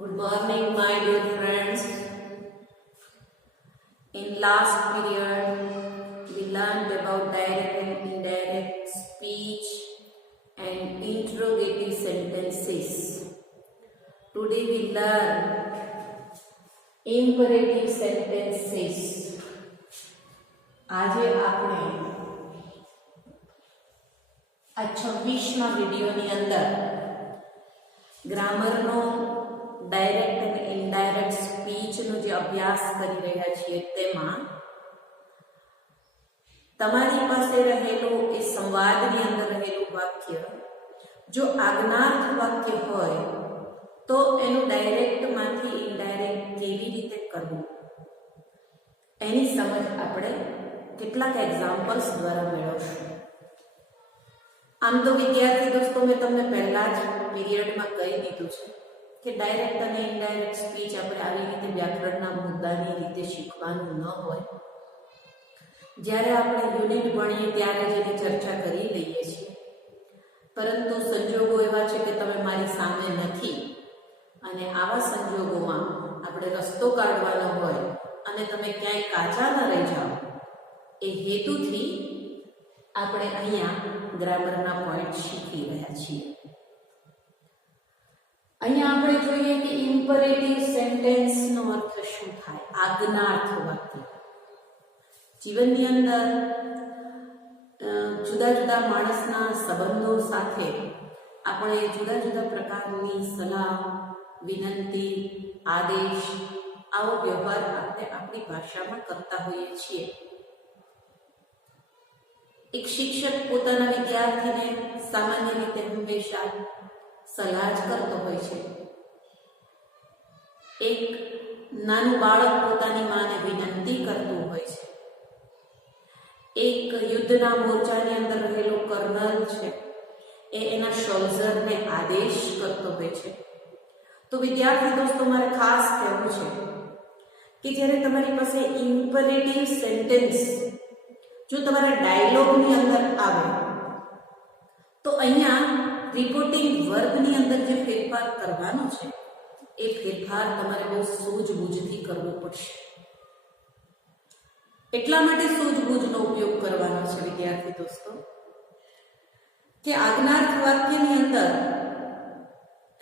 Good morning, my dear friends. In last period, we learned about direct and indirect speech and interrogative sentences. Today we learn imperative sentences. આજે આપણે આ 26મા વિડિયોની અંદર ગ્રામરનો direct અને indirect સ્પીચનો જે અભ્યાસ કરી રહ્યા છીએ તેમાં તમારી પાસે રહેલું એ સંવાદની અંદર રહેલું વાક્ય જો આજ્ઞાર્થ વાક્ય હોય તો એનું ડાયરેક્ટમાંથી ઇનડાયરેક્ટ કેવી રીતે કરવું એની સમજ આપણે કેટલાક એક્ઝામ્પલ્સ દ્વારા મેળવશું. આમ તો વિદ્યાર્થી દોસ્તો મેં તમને પહેલા જ પીરિયડમાં કહી દીધું છે કે ડાયરેક્ટ અને ઇનડાયરેક્ટ સ્પીચ આપણે આવી રીતે વ્યાકરણના મુદ્દાની રીતે શીખવાનું ન હોય. જ્યારે આપણે યુનિટ ભણીએ ત્યારે જ એની ચર્ચા કરી લઈએ છીએ, પરંતુ સંજોગો એવા છે કે તમે મારી સામે નથી અને આવા સંજોગોમાં આપણે રસ્તો કાઢવાનો હોય અને તમે ક્યાંય કાચા ન રહી જાઓ એ હેતુથી આપણે અહીંયા ગ્રામરના પોઈન્ટ શીખી રહ્યા છીએ. અહીંયા આપણે જોઈએ કે ઇમ્પરેટિવ સેન્ટેન્સનો અર્થ શું થાય. આજ્ઞાર્થ વાક્ય. જીવનની અંદર જુદા જુદા માણસના સંબંધો સાથે આપણે જુદા જુદા પ્રકારની સલાહ, વિનંતી, આદેશ આવો વ્યવહાર આપણે આપણી ભાષામાં કરતા હોઈએ છીએ. એક શિક્ષક પોતાના વિદ્યાર્થીને સામાન્ય રીતે હંમેશા સલાહ જ કરતો હોય છે. એક નાનું બાળક પોતાની માને વિનંતી કરતું હોય છે. એક યુદ્ધના મોરચાની અંદર રહેલો કર્નલ છે એ એના સોલ્જરને આદેશ કરતો હોય છે. તો વિદ્યાર્થી દોસ્તો મારે ખાસ કહેવું છે કે જ્યારે તમારી પાસે ઇમ્પરેટિવ સેન્ટેન્સ જો તમારા ડાયલોગની અંદર આવે તો અહીંયા રિપોર્ટિંગ વર્બની અંદર જે ફેરફાર કરવાનો છે એ ફેરફાર તમારે બહુ સૂઝબૂઝથી કરવો પડશે. એટલા માટે સૂઝબૂઝનો ઉપયોગ કરવાનો છે વિદ્યાર્થી દોસ્તો કે આજ્ઞાર્થ વાક્યની અંદર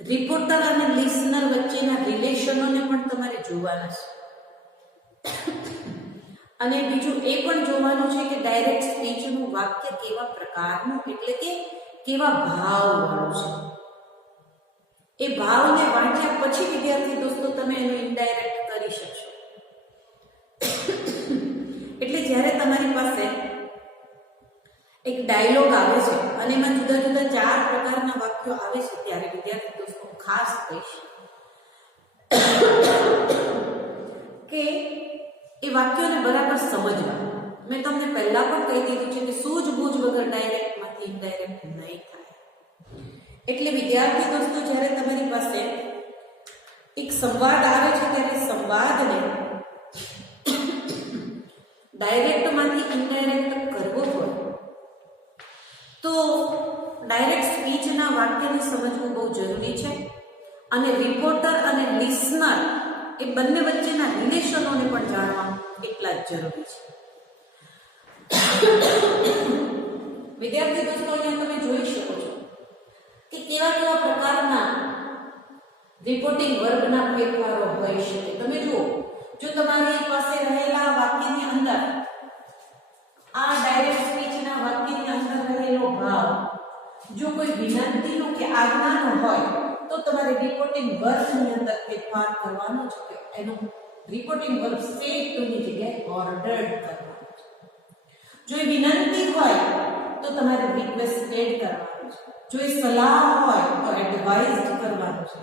રિપોર્ટર અને લિસનર વચ્ચેના રિલેશનોને પણ તમારે જોવાના છે. અને બીજું એ પણ જોવાનું છે કે ડાયરેક્ટ સ્પીચનું વાક્ય કેવા પ્રકારનું એટલે કે કેવા ભાવવાળું છે. એ ભાવને વાંચ્યા પછી વિદ્યાર્થી દોસ્તો તમે એનું ઇનડાયરેક્ટ કરી શકશો. એટલે જ્યારે તમારી પાસે એક ડાયલોગ આવે છે અને એમાં જુદા જુદા 4 પ્રકારના વાક્યો આવે છે ત્યારે વિદ્યાર્થી દોસ્તો ખાસ કહીશ કે એ વાક્યોને બરાબર સમજવા. મેં તમને પહેલા પણ કહી દીધું છે કે સૂઝબૂઝ વગર ડાયરેક્ટમાંથી ઇનડાયરેક્ટ નહીં થાય. એટલે વિદ્યાર્થી દોસ્તો જ્યારે તમારી પાસે એક સંવાદ આવે છે ત્યારે સંવાદને ડાયરેક્ટમાંથી ઇનડાયરેક્ટ કરવો હોય તો ડાયરેક્ટ સ્પીચના વાક્યને સમજવું બહુ જરૂરી છે. અને રિપોર્ટર અને લિસનર એ બંને વચ્ચેના રિલેશનોને પણ જાણવા એટલા જ જરૂરી છે. વિદ્યાર્થી દોસ્તો અહીંયા તમે જોઈ શકો છો કે કેવા કેવા પ્રકારના રિપોર્ટિંગ વર્બના ફેરફારો હોઈ શકે. તમે જુઓ, જો તમારી પાસે રહેલા વાક્યની અંદર આ ડાયરેક્ટ સ્પીચના વાક્યની અંદર રહેલો ભાવ જો કોઈ વિનંતીનો કે આજ્ઞાનો હોય તો તમારે રિપોર્ટિંગ વર્બની અંદર ફેરફાર કરવાનો છે કે એનો રિપોર્ટિંગ વર્બ સેડ ટુની જગ્યાએ ઓર્ડર્ડ કરવાનો છે. જો એ વિનંતી હોય તો તમારે રિક્વેસ્ટ એડ કરવાનું છે. જો એ સલાહ હોય તો એડવાઇઝડ કરવાનું છે.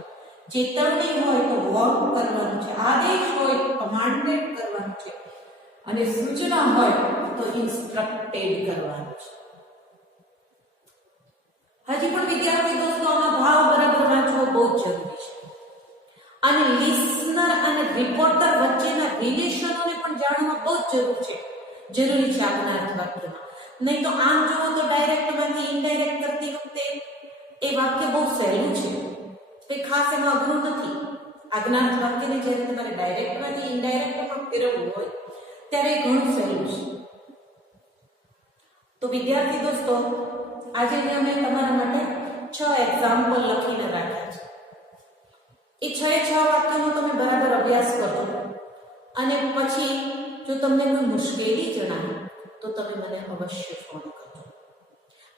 ચેતવણી હોય તો વોર્ન કરવાનું છે. આદેશ હોય તો કમાન્ડેડ કરવાનું છે. અને સૂચના હોય તો ઇન્સ્ટ્રક્ટેડ કરવાનું છે. હજી પણ વિદ્યાર્થી દોસ્તો આમાં ભાવ બરાબર વાંચવો બહુ જ જરૂરી છે. અને લિસનર અને રિપોર્ટર વચ્ચેના રિલેશનોને પણ જાણવા બહુ જ જરૂરી છે આજ્ઞાર્થ વાક્યમાં. નહીં તો આમ જુઓ તો ડાયરેક્ટમાંથી ઇનડાયરેક્ટ કરતી વખતે એ વાક્ય બહુ સહેલું છે, તે ખાસ એમાં અઘરું નથી. આજ્ઞાર્થ વાક્યને જ્યારે તમારે ડાયરેક્ટમાંથી ઇનડાયરેક્ટમાં ફેરવવું હોય ત્યારે એ ઘણું સહેલું છે. તો વિદ્યાર્થી દોસ્તો, આજે મેં તમારા માટે 6 એક્ઝામ્પલ લખીને રાખ્યા છે. એ 6 વાક્યોનો તમે બરાબર અભ્યાસ કરજો અને પછી જો તમને કોઈ મુશ્કેલી જણાય તો તમે મને અવશ્ય ફોન કરજો.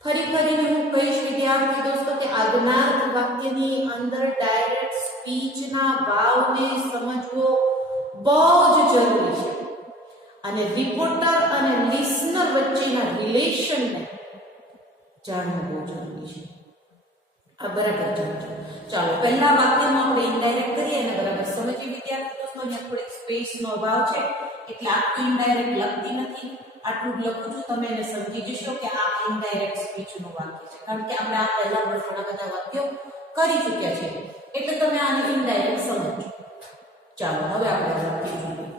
ફરીને હું કહીશ વિદ્યાર્થી દોસ્તો કે આજ્ઞાર્થ વાક્યની અંદર ડાયરેક્ટ સ્પીચના ભાવને સમજવો બહુ જ જરૂરી છે અને રિપોર્ટર અને લિસનર વચ્ચેના રિલેશનને જાણવું બહુ જરૂરી છે. આ બરાબર જાણજો. ચાલો પહેલા વાક્યમાં આપણે ઇનડાયરેક્ટ કરીએ અને બરાબર સમજીએ વિદ્યાર્થી દોસ્તો. અહીંયા થોડીક સ્પેસનો અભાવ છે એટલે આખું ઇનડાયરેક્ટ લખતી નથી, આટલું જ લખું છું. તમે એને સમજી જશો કે આ ઇનડાયરેક્ટ સ્પીચનું વાક્ય છે, કારણ કે આપણે આ પહેલા પણ ઘણા બધા વાક્યો કરી ચૂક્યા છે એટલે તમે આને ઇનડાયરેક્ટ સમજો. ચાલો હવે આપણે વાક્ય જોઈએ.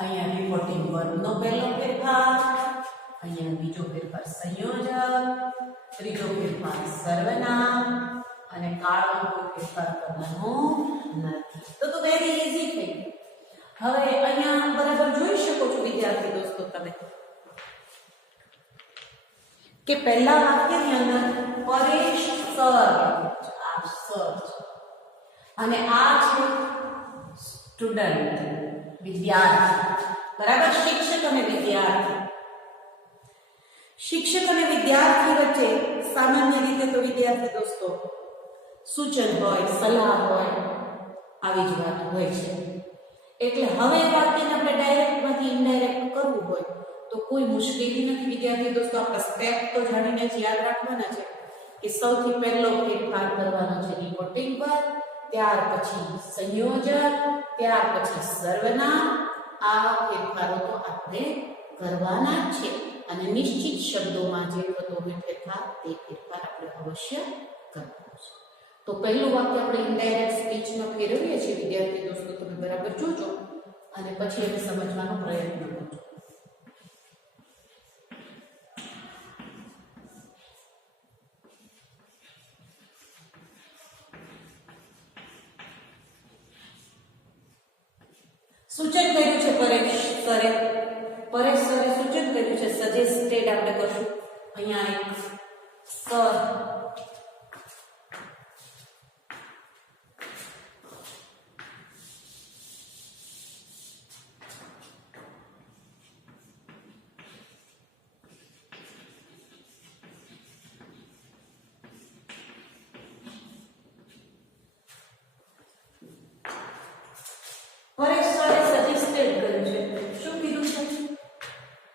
અહીંયા રિપોર્ટિંગ વર્બનો પહેલો ફેરફાર, અહીંયા બીજો ફેરફાર સંયોજક, ત્રીજો ફેરફાર સર્વનામ અને કાળનો કોઈ ફેરફાર કરવાનો નથી. તો વેરી ઈઝી થઈ. હવે અહીંયા બરાબર જોઈ શકો છો વિદ્યાર્થી દોસ્તો તમે કે પહેલા વાક્યની અંદર પરેશ સર અને આ છે સ્ટુડન્ટ વિદ્યાર્થી. બરાબર, શિક્ષક અને વિદ્યાર્થી. શિક્ષક અને વિદ્યાર્થી વચ્ચે સામાન્ય રીતે તો વિદ્યાર્થી દોસ્તો સૂચન હોય, સલાહ હોય, આવી જ વાત હોય છે. એટલે હવે વાક્યને આપણે ડાયરેક્ટમાંથી ઇનડાયરેક્ટ કરવું હોય તો કોઈ મુશ્કેલી નથી વિદ્યાર્થી દોસ્તો. આપણે સ્ટેપ તો જાણીને જ યાદ રાખવાના છે કે સૌથી પહેલો ફેરફાર કરવાનો છે રિપોર્ટિંગ પર, ત્યાર પછી સંયોજક, ત્યાર પછી સર્વનામ. આ ફેરફારો તો આપણે કરવાના છે અને નિશ્ચિત શબ્દોમાં જે થતો હોય ફેરફાર તે ફેરફાર આપણે અવશ્ય કરવાનો છે. તો પહેલું વાક્ય આપણે ઇનડાયરેક્ટ સ્પીચમાં ફેરવીએ છીએ વિદ્યાર્થી દોસ્તો. તમે બરાબર જોજો અને પછી એને સમજવાનો પ્રયત્ન કરજો. સૂચન કર્યું છે પરેશ સરે સૂચન કર્યું છે સજેસ્ટેડ આપણે કરશું. અહીંયા એક સર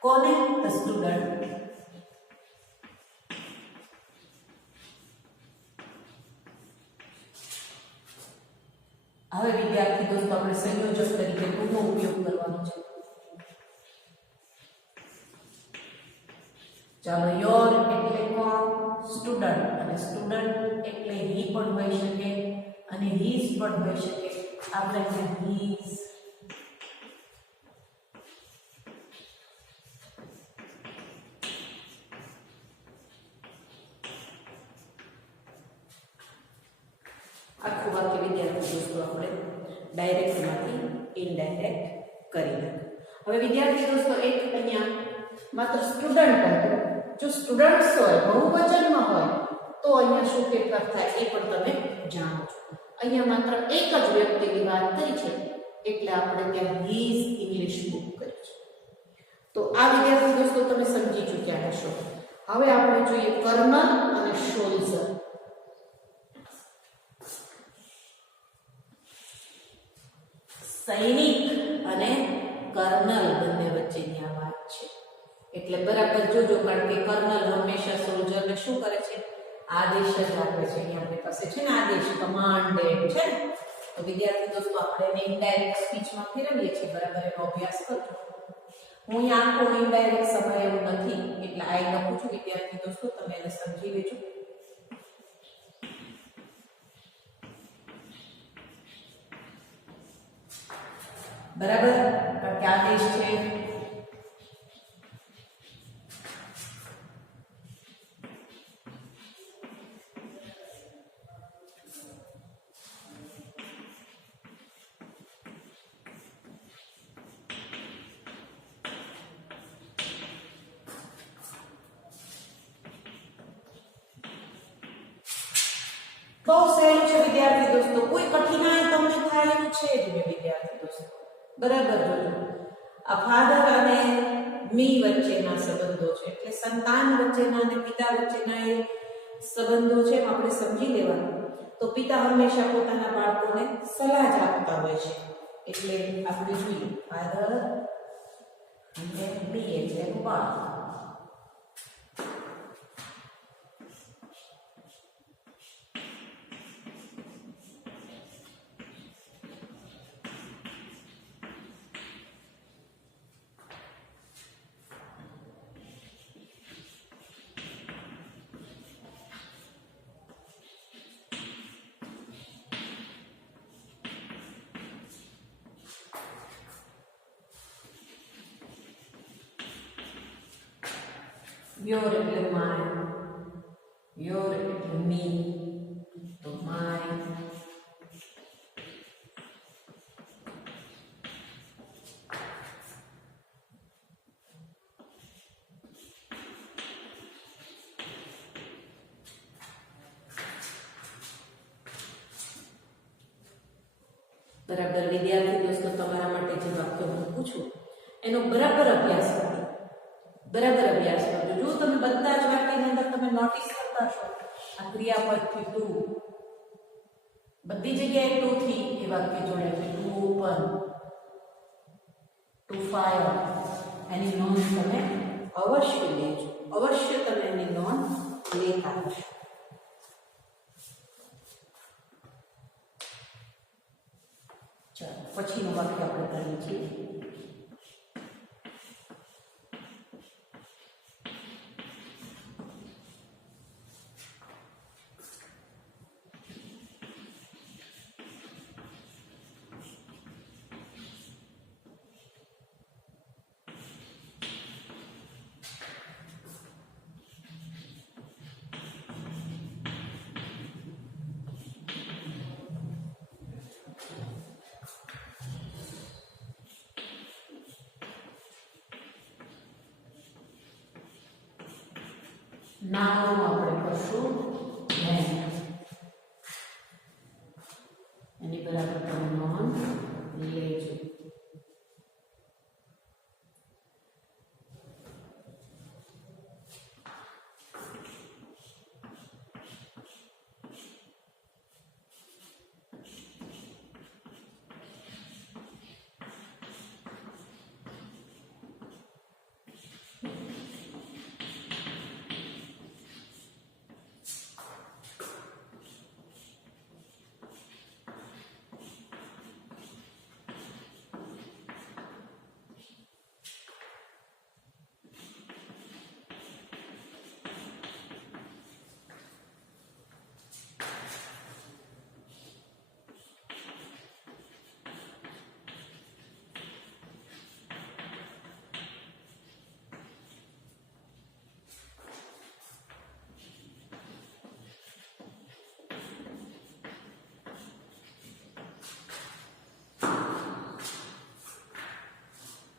કોને? The student. હવે વિદ્યાર્થી દોસ્તો આપણે સંયોજક તરીકે ટુનો ઉપયોગ કરવાનો છે. ચાલો, યોર એટલે કોણ? સ્ટુડન્ટ. અને સ્ટુડન્ટ એટલે હી પણ હોઈ શકે અને હીઝ પણ હોઈ શકે. આપણે હીઝ આખું વાક્ય વિદ્યાર્થી દોસ્તો આપણે ડાયરેક્ટમાંથી ઇનડાયરેક્ટ કરી નાખ્યું. હવે વિદ્યાર્થી દોસ્તો એક અહીંયા માત્ર સ્ટુડન્ટ હતું. જો સ્ટુડન્ટ્સ હોય, બહુવચનમાં હોય તો અહીંયા શું ફેરફાર થાય એ પણ તમે જાણો છો. અહીંયા માત્ર એક જ વ્યક્તિની વાત કરી છે એટલે આપણે ત્યાં હીઝ ઇંગ્લિશ બુક કરી છે. તો આ વિદ્યાર્થી દોસ્તો તમે સમજી ચૂક્યા હશો. હવે આપણે જોઈએ કર્નલ અને શોલ્ઝર. સૈનિક અને કર્નલ બંને વચ્ચેની આ વાત છે એટલે બરાબર જોજો, કારણ કે કર્નલ હંમેશા સોલ્જરને શું કરે છે? આદેશ જ આપે છે. અહીંયા આપણી પાસે છે ને આદેશ, કમાન્ડેડ છે ને. તો વિદ્યાર્થી દોસ્તો આપણે એને ઇનડાયરેક્ટ સ્પીચમાં ફેરવીએ છીએ. બરાબર એનો અભ્યાસ કરજો. હું અહીંયા આખો ઇનડાયરેક્ટ સમય એવું નથી એટલે આ લખું છું વિદ્યાર્થી દોસ્તો, તમે એને સમજી લેજો. બરાબર, કારણ કે આદેશ છે. બહુ સહેલું છે વિદ્યાર્થી દોસ્તો, કોઈ કઠિનાઈ તમને થાય એવું છે જ નહીં વિદ્યાર્થી દોસ્તો. બરાબર જોજો, આ ફાધર અને મી વચ્ચેના સંબંધો છે, એટલે સંતાન વચ્ચેના અને પિતા વચ્ચેના એ સંબંધો છે, આપણે સમજી લેવાનું. તો પિતા હંમેશા પોતાના બાળકોને સલાહ જ આપતા હોય છે, એટલે આપણે જોઈએ ફાધર અને મી એટલે બાળક. યોર એટલે માય, યોર એટલે મી, તો માય. બરાબર વિદ્યાર્થી દોસ્તો, તમારા માટે જે વાક્ય મૂકું છું એનો બરાબર અભ્યાસ કરો, બરાબર અભ્યાસ કરજો. જો તમે બધા જ વાક્યની અંદર તમે નોટિસ કરતા છો, આ ક્રિયાપદથી ટુ, બધી જગ્યાએ ટુ થી એ વાક્ય જોડાય છે. ટુ ઓપન, ટુ ફાયર, એની નોંધ તમે અવશ્ય લેજો, અવશ્ય તમે એની નોંધ લેતા હશો. ચાલો પછીનું વાક્ય આપણે કરીએ છીએ. નામ આપણે કરશું મેન, એની બરાબર તમે નોંધ લેજો.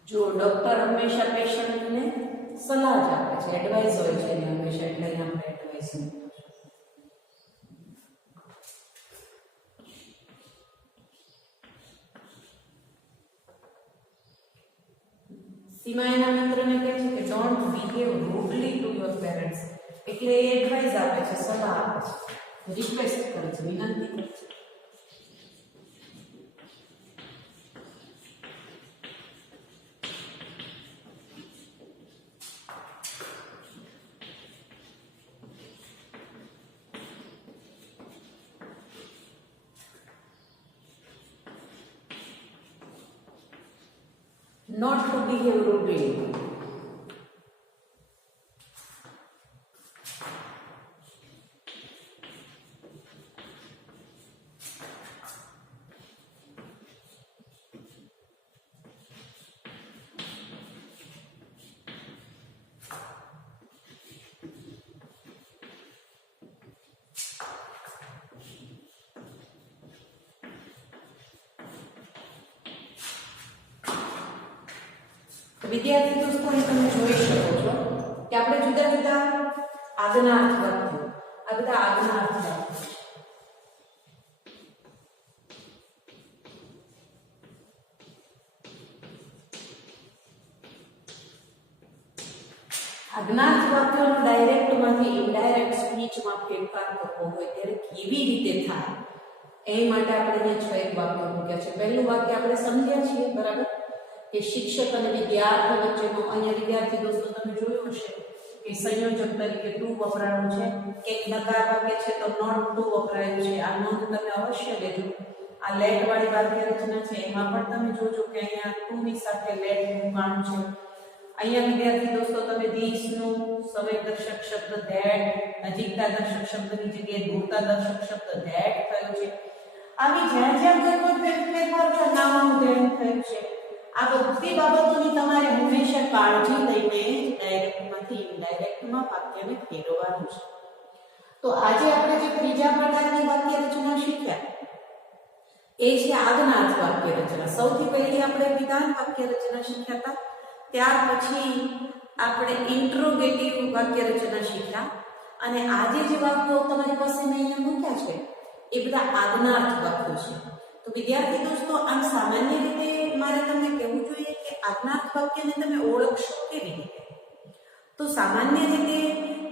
જો ડોક્ટર હંમેશા પેશન્ટને સલાહ જ આપે છે, એડવાઇસ હોય છે એને હંમેશા, એટલે અહીંયા આપણે એડવાઇસ મૂકીશું. સીમા એના મિત્રને કહે છે કે don't behave રૂડલી to your parents, એટલે એ એડવાઇસ આપે છે, સલાહ આપે છે, રિક્વેસ્ટ કરે છે, વિનંતી કરે છે. Not to behave rudely. વિદ્યાર્થી દોસ્તો, અહીં તમે જોઈ શકો છો કે આપણે જુદા જુદા આજ્ઞાર્થ વાક્યો, આ બધા આજ્ઞાર્થ વાક્યો. આજ્ઞાર્થ વાક્યનો ડાયરેક્ટમાંથી ઇનડાયરેક્ટ સ્પીચમાં ફેરફાર કરવો હોય ત્યારે કેવી રીતે થાય એ માટે આપણે અહીંયા 6 વાક્યો મૂક્યા છે. પહેલું વાક્ય આપણે સમજ્યા છીએ બરાબર કે શિક્ષક અને વિદ્યાર્થી વચ્ચેનો, અહીંયા વિદ્યાર્થી દોસ્તો તમે જોયું હશે કે સંયોજક તરીકે ટુ વપરાયું છે, એક નકાર વાક્ય છે તો નોટ ટુ વપરાયું છે. આ નોંધ તમે અવશ્ય લેજો. આ લેટ વાળી વાક્ય રચના છે એમાં પણ તમે જોજો કે અહીંયા ટુ ની સાથે લેટ મૂકવાનું છે. અહીંયા વિદ્યાર્થી દોસ્તો તમે ધીસ નું સંવેદર્શક શબ્દ ધેટ, નજીકતા દર્શક શબ્દની જગ્યાએ દૂરતા દર્શક શબ્દ ધેટ થયો છે. આવી જ્યાં જ્યાં કોઈ ફેરફાર છે નામનું ધ્યાન થયું છે. આ બધી બાબતોની તમારે હંમેશા કાળજી લઈને ડાયરેક્ટમાંથી ઇનડાયરેક્ટમાં વાક્યને ફેરવવાનું છે. તો આજે આપણે જે ત્રીજા પ્રકારની વાક્ય રચના શીખ્યા એ છે આજ્ઞાર્થ વાક્ય રચના. સૌથી પહેલી આપણે વિધાન વાક્ય રચના શીખ્યા હતા. ત્યાર પછી આપણે ઇન્ટ્રોગેટિવ વાક્ય રચના શીખ્યા અને આજે જે વાક્યો તમારી પાસે મેં અહીંયા મૂક્યા છે એ બધા આજ્ઞાર્થ વાક્યો છે. તો વિદ્યાર્થી દોસ્તો આમ સામાન્ય રીતે મારે તમને કહેવું જોઈએ કે આજ્ઞાર્થ વાક્યને તમે ઓળખશો કેવી રીતે? તો સામાન્ય રીતે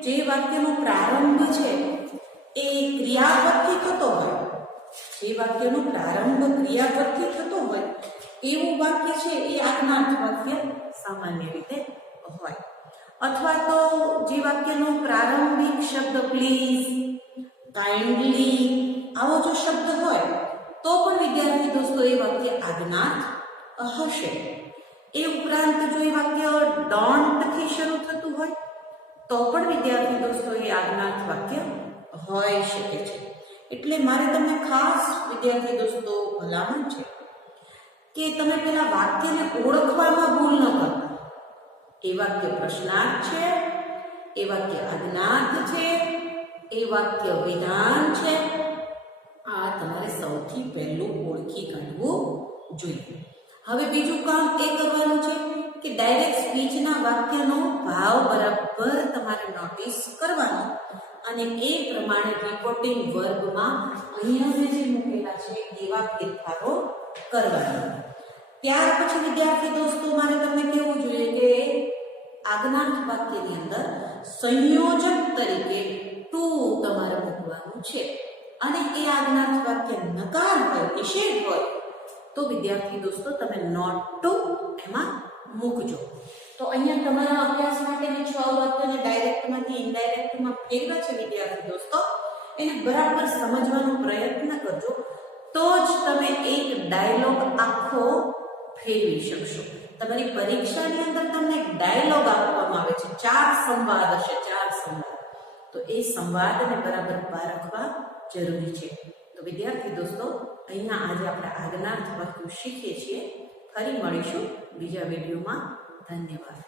જે વાક્યનો પ્રારંભ છે એ ક્રિયાપદથી થતો હોય, જે વાક્યનો પ્રારંભ ક્રિયાપદથી થતો હોય એવું વાક્ય છે એ આજ્ઞાર્થ વાક્ય સામાન્ય રીતે હોય. અથવા તો જે વાક્યનો પ્રારંભિક શબ્દ પ્લીઝ, કાઇન્ડલી આવો જો શબ્દ હોય તો પણ વિદ્યાર્થી દોસ્તો એ વાક્ય આજ્ઞાર્થ હશે. એ ઉપરાંત જો એ વાક્ય ડોન્ટ થી શરૂ થતું હોય તો પણ વિદ્યાર્થી દોસ્તો એ આજ્ઞાર્થ વાક્ય હોઈ શકે છે. એટલે મારે તમને ખાસ વિદ્યાર્થી દોસ્તો ભલામણ છે કે તમે પેલા વાક્યને ઓળખવામાં ભૂલ ન કરતા. એ વાક્ય પ્રશ્નાર્થ છે, એ વાક્ય આજ્ઞાર્થ છે, એ વાક્ય વિધાન છે. આ તમારે સૌથી પહેલું ઓળખી કાઢવું જોઈએ. હવે બીજું કામ એ કરવાનું છે કે ડાયરેક્ટ સ્પીચના વાક્યનો ભાવ બરાબર તમારે નોટિસ કરવાનો અને એ પ્રમાણે રિપોર્ટિંગ વર્ગમાં અહીંયા જે મૂકેલા છે એવા ફેરફારો કરવાના. ત્યાર પછી વિદ્યાર્થી દોસ્તો મારે તમને કહેવું જોઈએ કે આજ્ઞાર્થ વાક્યની અંદર સંયોજક તરીકે ટુ તમારે મૂકવાનું છે અને એ આજ્ઞાર્થ વાક્ય નકાર હોય, નિષેધ હોય તો વિદ્યાર્થી દોસ્તો તમે નોટ ટુ એમાં મૂકજો. તો અહીંયા તમારા અભ્યાસ માટે મેં 6 વાક્યોને ડાયરેક્ટમાંથી ઇનડાયરેક્ટમાં ફેરવ્યા છે વિદ્યાર્થી દોસ્તો. એને બરાબર સમજવાનો પ્રયત્ન કરજો તો જ તમે એક ડાયલોગ આખો ફેરવી શકશો. તમારી પરીક્ષાની અંદર તમને એક ડાયલોગ આપવામાં આવે છે, 4 સંવાદ હશે, 4 સંવાદ. તો એ સંવાદને બરાબર પારખવા જરૂરી છે. તો વિદ્યાર્થી દોસ્તો અહીંયા આજે આપણે આજ્ઞાર્થ વાક્યો શીખીએ છીએ. ફરી મળીશું બીજા વિડીયોમાં. ધન્યવાદ.